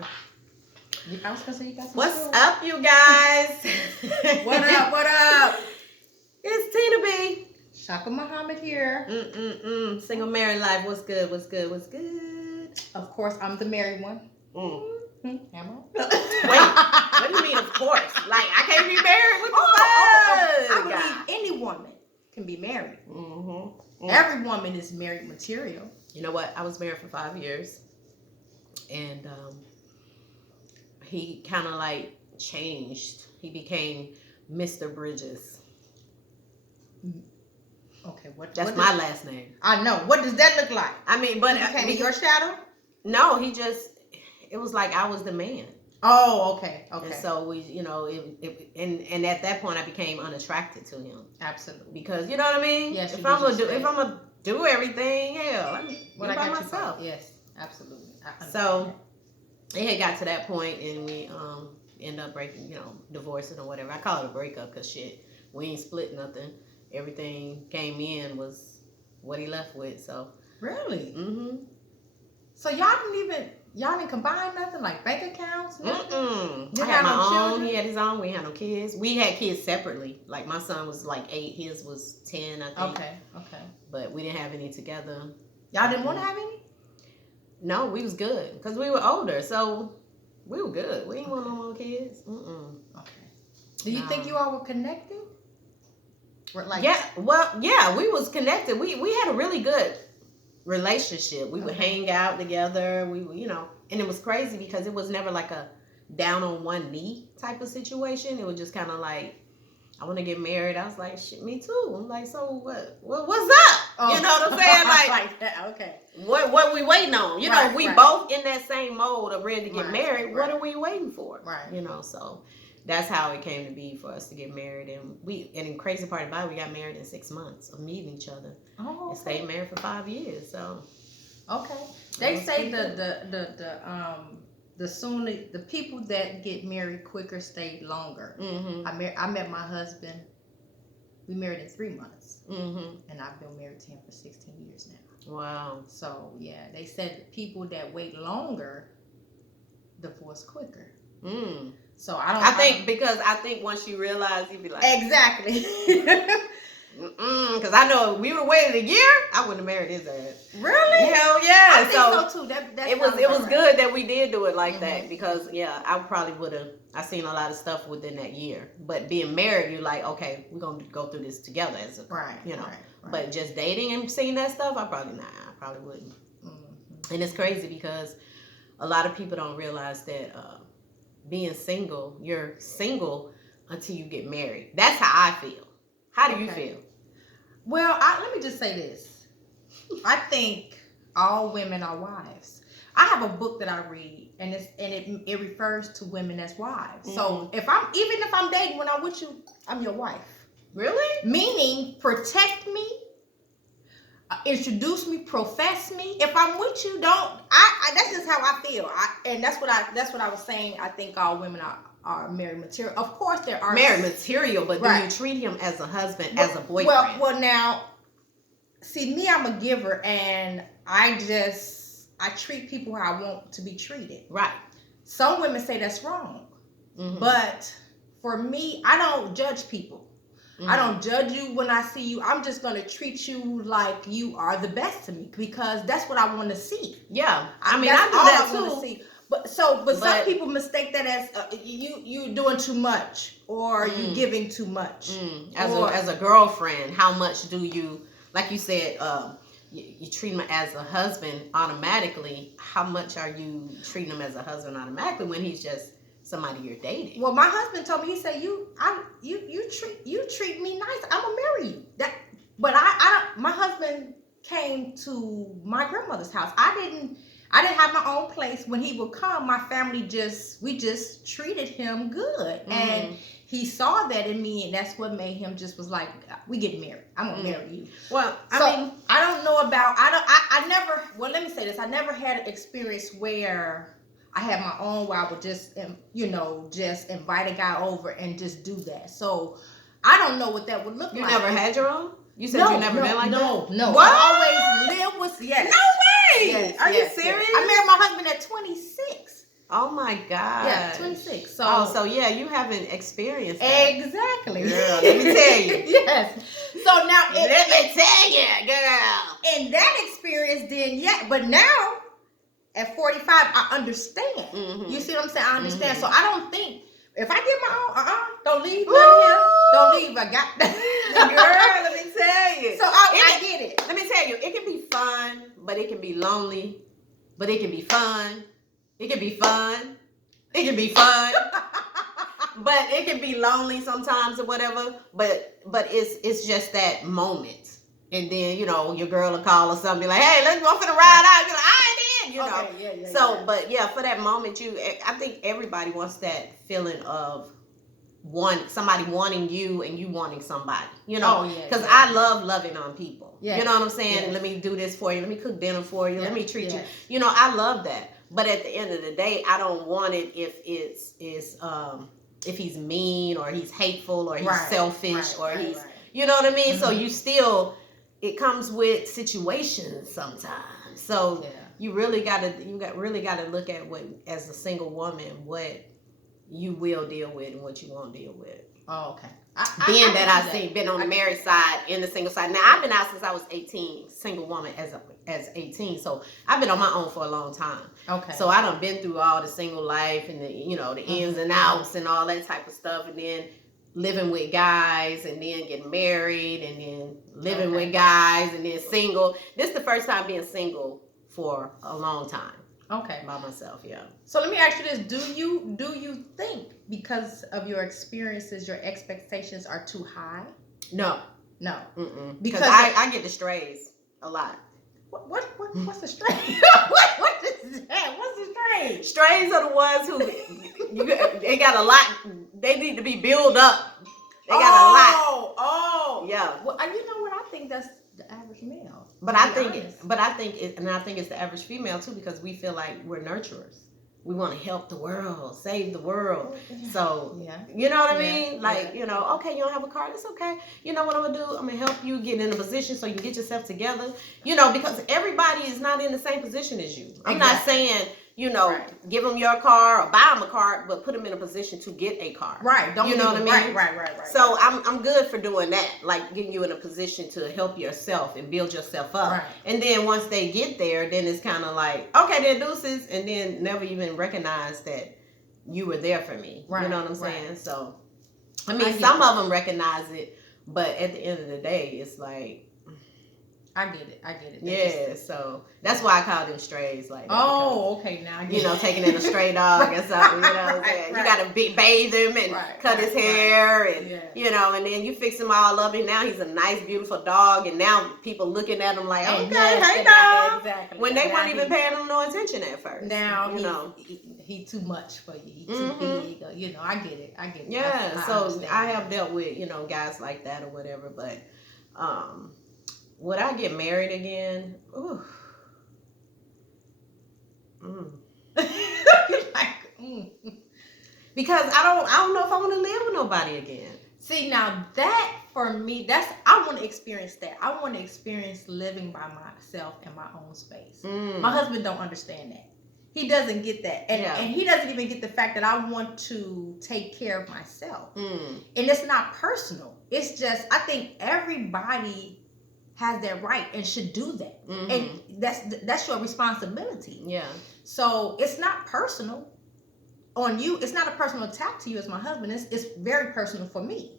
I was gonna say you got some. What's up, you guys? What up? What up? It's Tina B. Shaka Muhammad here. Single married life. What's good? What's good? What's good? Of course, I'm the married one. Am I? Wait. What do you mean? Of course. Like I can't be married. What the fuck? I believe any woman can be married. Mm-hmm. Every woman is married material. You know what? I was married for 5 years, and he kind of like changed. He became Mr. Bridges. Okay, That's my last name. I know. What does that look like? I mean, but he became your shadow? No, it was like I was the man. Oh, okay. And so we, and at that point I became unattracted to him. Absolutely. Because you know what I mean? Yes. If I'm gonna do everything, hell, I'm what I by got myself. Yes, absolutely. So it had got to that point, and we end up breaking, divorcing or whatever. I call it a breakup because shit, we ain't split nothing. Everything came in was what he left with. So really, So y'all didn't combine nothing like bank accounts. I had my own. He had his own. We had no kids. We had kids separately. Like my son was like 8. His was 10, I think. Okay. But we didn't have any together. Y'all didn't want to have any? No, we was good because we were older, so we were good. We didn't want no more kids. Okay. Do you think you all were connected? Like, yeah, we was connected. We had a really good relationship. We would hang out together. We and it was crazy because it was never like a down on one knee type of situation. It was just kind of like, I want to get married. I was like, shit, me too. I'm like, so what? What's up? Oh. You know what I'm saying? Like that. Okay. What we waiting on? We both in that same mode of ready to get married. Right. What are we waiting for? Right. So that's how it came to be for us to get married. And the crazy part about it, we got married in 6 months of meeting each other. Oh. And stayed married for 5 years. So. Okay. They say the people that get married quicker stay longer. I met my husband. We married in 3 months, and I've been married to him for 16 years now. Wow. So yeah, they said people that wait longer divorce quicker. So I think once you realize, you'd be like, exactly. Because I know if we would waited a year, I wouldn't have married his ass. Really? Hell yeah. I think so too. It was good that we did do it like that because I probably would have. I seen a lot of stuff within that year. But being married, you're like, okay, we're gonna go through this together as a right. But just dating and seeing that stuff, I probably wouldn't. And it's crazy because a lot of people don't realize that being single, you're single until you get married. That's how I feel. How do you feel? Well, let me just say this. I think all women are wives. I have a book that I read, and it refers to women as wives. So even if I'm dating, when I'm with you, I'm your wife. Really? Meaning, protect me, introduce me, profess me. If I'm with you, that's just how I feel. And that's what I was saying. I think all women are married material. Of course, there are married material, but do you treat him as a husband, as a boyfriend? Well, now, see, me, I'm a giver, and I treat people how I want to be treated. Right. Some women say that's wrong, but for me, I don't judge people. I don't judge you when I see you. I'm just gonna treat you like you are the best to me because that's what I want to see. Yeah, I do that too. But some people mistake that as you doing too much or you giving too much. As a girlfriend, how much do you, like you said, you treat him as a husband automatically? How much are you treating him as a husband automatically when he's just somebody you're dating? Well, my husband told me, he said, you treat me nice, I'm gonna marry you. But my husband came to my grandmother's house. I didn't have my own place. When he would come, my family we just treated him good. And he saw that in me, and that's what made him just was like, we get married. I'm gonna marry you. Well, I don't know about, well, let me say this. I never had an experience where I had my own where I would just invite a guy over and just do that. So I don't know what that would look like. You never had your own? You said you never been like that? No. What? I always lived with, yes. No way! Yes, Are you serious? Yes. I married my husband at 26. Oh my God. Yeah, 26. So, so yeah, you haven't experienced that. Exactly. Girl, let me tell you. Yes. So now, let me tell you, girl. In that experience, then but now at 45, I understand. Mm-hmm. You see what I'm saying? I understand. Mm-hmm. So I don't think if I get my own, don't leave nothing here. Don't leave. I got that. Girl, let me tell you. So I get it. Let me tell you, it can be fun, but it can be lonely. But it can be fun. It can be fun. It can be fun. But it can be lonely sometimes or whatever. But it's just that moment. And then, your girl will call or something, be like, hey, let's go for the ride out. You're like, all right then, Okay, yeah. So, but yeah, for that moment, I think everybody wants that feeling of somebody wanting you and you wanting somebody, because I love loving on people. You know what I'm saying? Yes. Let me do this for you. Let me cook dinner for you. Let me treat you. I love that. But at the end of the day, I don't want it if if he's mean or he's hateful or he's selfish or he's, you know what I mean? Mm-hmm. So you still, it comes with situations sometimes. So you really gotta look at what, as a single woman, what you will deal with and what you won't deal with. Oh, okay. I've seen, been on the married side and the single side. Now I've been out since I was 18, single woman as 18. So I've been on my own for a long time. Okay. So I done been through all the single life and the the ins and outs and all that type of stuff, and then living with guys and then getting married and then living with guys and then single. This is the first time being single for a long time. Okay. By myself, yeah. So let me ask you this: Do you think because of your experiences, your expectations are too high? No. Mm-mm. Because I get the strays a lot. What's the stray? what is that? What's the stray? Strays are the ones who they got a lot. They need to be built up. They got a lot. Oh. Yeah. Well, you know what? I think that's the average male. But I think it's the average female too, because we feel like we're nurturers. We want to help the world, save the world. So, you know what I mean? Like, okay, you don't have a car, that's okay. You know what I'm going to do? I'm going to help you get in a position so you can get yourself together. Because everybody is not in the same position as you. I'm not saying, give them your car or buy them a car, but put them in a position to get a car. Right. Don't you know what I mean? Right. So I'm good for doing that, like getting you in a position to help yourself and build yourself up. Right. And then once they get there, then it's kind of like, okay, they're deuces, and then never even recognize that you were there for me. Right. You know what I'm saying? So, I mean, some of them recognize it, but at the end of the day, it's like, I get it. Yeah, so that's why I call them strays. Like, okay, now I get it. Taking in a stray dog or something. You know what I'm saying? You gotta bathe him and cut his hair, and and then you fix him all up, and now he's a nice, beautiful dog, and now people looking at him like, okay, hey dog. Exactly. When they weren't even paying him no attention at first. Now he too much for you. He too big. I get it. Yeah. So I have dealt with guys like that or whatever, but would I get married again? Ooh. Because I don't know if I want to live with nobody again. See, now that for me, I want to experience that. I want to experience living by myself in my own space. My husband don't understand that. He doesn't get that. And he doesn't even get the fact that I want to take care of myself. And it's not personal. It's just, I think everybody has that right and should do that. And that's your responsibility. Yeah. So it's not personal on you. It's not a personal attack to you as my husband. It's very personal for me.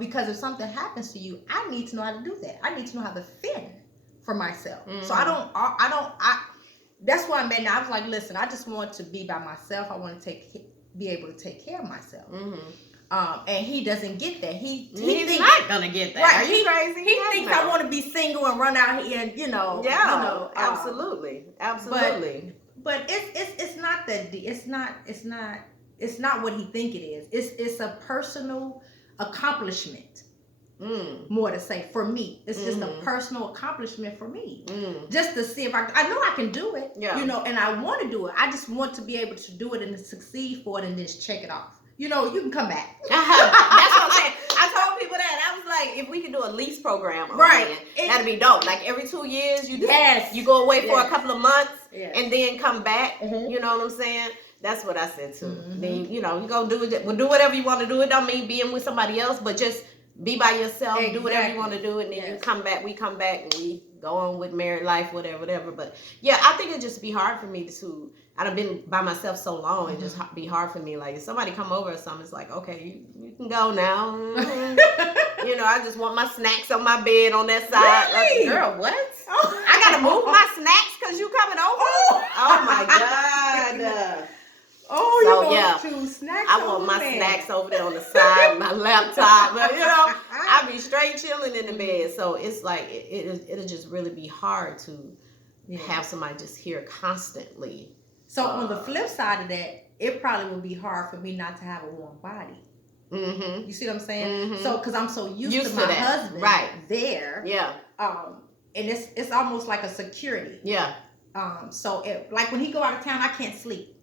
Because if something happens to you, I need to know how to do that. I need to know how to fend for myself. So that's why I made now. I was like, listen, I just want to be by myself. I want to be able to take care of myself. And he doesn't get that. He's not gonna get that. Right. Are you crazy? He thinks I want to be single and run out here and absolutely. But it's not that. It's not what he think it is. It's a personal accomplishment. More to say for me. It's just a personal accomplishment for me. Just to see if I know I can do it. Yeah. And I want to do it. I just want to be able to do it and to succeed for it and just check it off. You can come back. That's what I'm saying. I told people that. I was like, if we could do a lease program, that'd be dope. Like every 2 years, you go away for a couple of months and then come back. You know what I'm saying? That's what I said too. Mhm. Then you go do it. Well, do whatever you want to do. It don't mean being with somebody else, but just be by yourself. Do whatever you want to do, and then you come back. We come back, and we go on with married life, whatever. But yeah, I think it'd just be hard for me to. I've been by myself so long, and just be hard for me. Like if somebody come over or something, it's like, okay, you can go now. I just want my snacks on my bed on that side. Really? Like, girl, what? Oh. I gotta move my snacks because you coming over? Oh my God. Oh, So, you yeah, choose snacks. I want my snacks over there on the side, my laptop. But, I be straight chilling in the bed. So it's like it'll just really be hard to have somebody just here constantly. So on the flip side of that, it probably would be hard for me not to have a warm body. Mm-hmm. You see what I'm saying? Mm-hmm. So because I'm so used to my husband there. Yeah. And it's almost like a security. Yeah. So like when he go out of town, I can't sleep.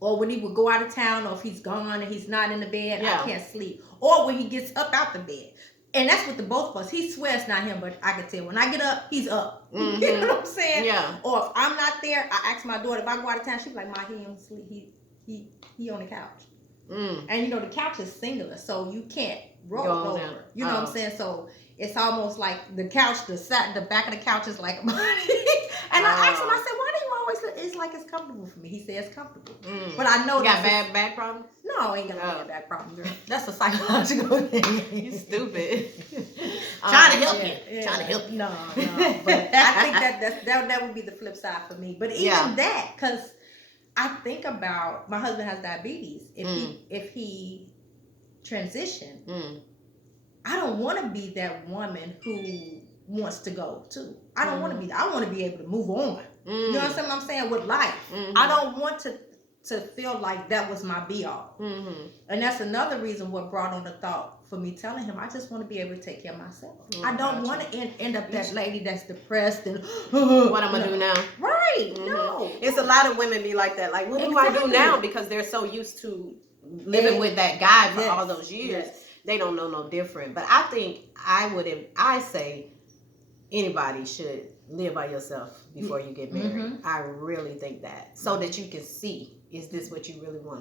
Or when he would go out of town, or if he's gone and he's not in the bed, I can't sleep. Or when he gets up out the bed. And that's with the both of us. He swears it's not him, but I can tell when I get up, he's up. Mm-hmm. You know what I'm saying? Yeah. Or if I'm not there, I ask my daughter, if I go out of town, she's like, Ma, he don't sleep. He on the couch. And the couch is singular, so you can't roll over. Down. You know what I'm saying? So it's almost like the couch, the back of the couch is like a body. And I asked him, I said, why do you always look? It's like it's comfortable for me. He said it's comfortable. But I know you got bad back problems? No, I ain't got no back problem, girl. That's a psychological thing. You stupid. Trying to help you. Yeah. Trying to help you. No. But I think that would be the flip side for me. But even that, because I think about my husband has diabetes. If he transitioned, I don't want to be that woman who wants to go too. I don't want to be that. I want to be able to move on. You know what I'm saying? With life. I don't want to feel like that was my be all. And that's another reason what brought on the thought for me telling him I just want to be able to take care of myself. I don't want to end up that lady that's depressed and what I'm gonna do now. Right. No. It's a lot of women be like that. Like, what do I do now? Because they're so used to living with that guy for all those years. They don't know no different. But I think I say anybody should live by yourself before you get married. I really think that. So that you can see, is this what you really want?